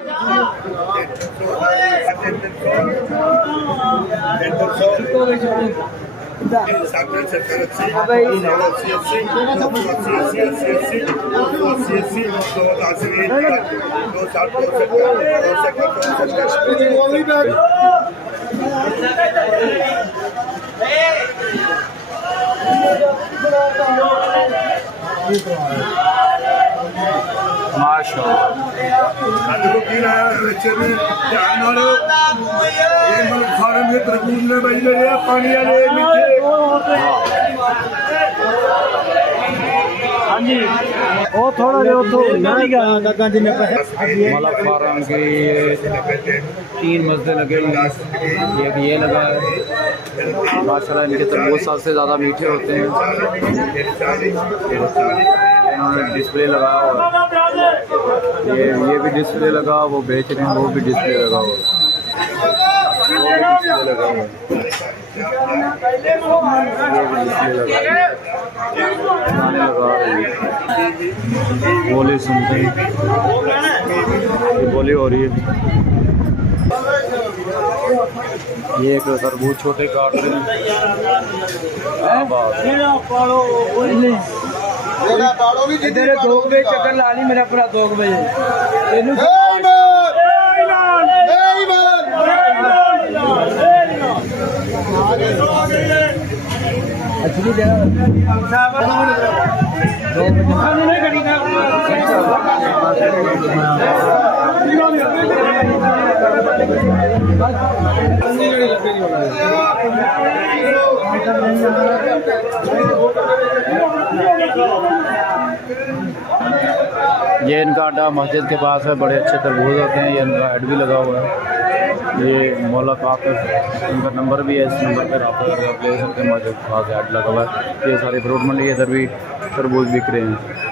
माला farm की 3 मस्जिद लगे हुए हैं, एक ये लगा है। माशाल्लाह इनके तरबूज सबसे ज़्यादा मीठे होते हैं। इन्होंने डिस्प्ले लगाया हुआ है, ये भी डिस्प्ले लगा, वो बेच रहे हैं, वो भी डिस्प्ले लगा हुआ है, बोली सुनते हैं, बोली हो रही है। ये एक तरबूज छोटे काट रहे हैं। चक्कर लानी मेरा पूरा 2 बजे अच्छी ये इनका अड्डा मस्जिद के पास है, बड़े अच्छे तरबूज होते हैं। ये इनका ऐड भी लगा हुआ है, ये मुलाकात, इनका नंबर भी है, इस नंबर पर आप ले सकते हैं। मस्जिद के पास ऐड लगा हुआ है। ये सारी फ्रूट मंडी, इधर भी तरबूज बिक रहे हैं।